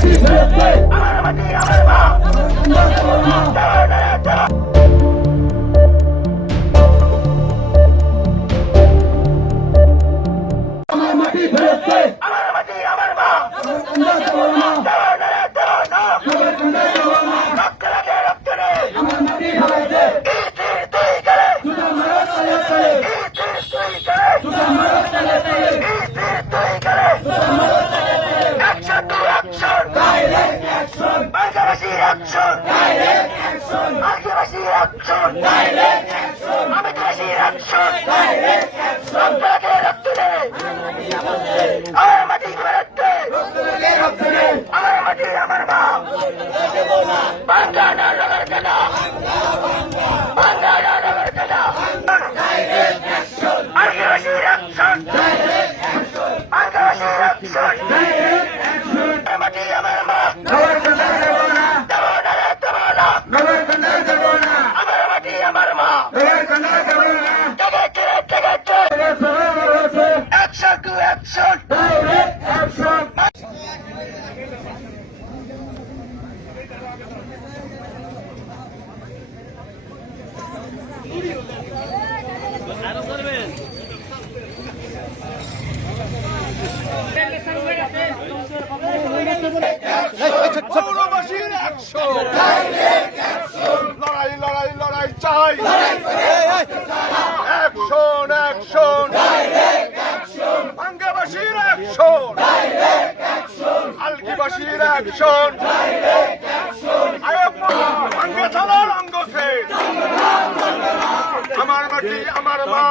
আমার মাটি আমার মা আমরা দেব না আমার মাটি ফেরত দে আমার মাটি আমার মা আমরা দেব না দেওয়া না দেওয়া না আমার কন্যা দেব না রক্ত লাগে রক্ত নেই আমার মাটি ফেরত দে তুই করে জুতা মারো তলে তলে তুই করে জুতা মারো তলে তলে তুই করে জুতা মারো তলে তলে action to action direct Bangladeshi action direct action. Adivasi action direct action. Adivasi action direct action. রক্ত লাগে রক্ত নেই আমার মাটি ফেরত দে। রক্ত লাগে রক্ত নেই আমার মাটি আমার মা। বাংলা নগর কেনা বাংলা নগর কেনা direct action. Adivasi action direct action. Adivasi action direct action আমার মাটি আমার মা নগর কন্যা দেব না দেবো না রে, দেবো না নগর কন্যা দেব না আমার মাটি আমার মা নগর কন্যা দেব না জগৎ জগৎ রসে রসে action to action direct action পৌরবাসীর action লড়াই লড়াই লড়াই চাই অ্যাকশন অ্যাকশন ভাঙ্গাবাসীর অ্যাকশন আলকিবাসীর অ্যাকশন ভাঙ্গে থানার অঙ্গ সে আমার মাটি আমার মা।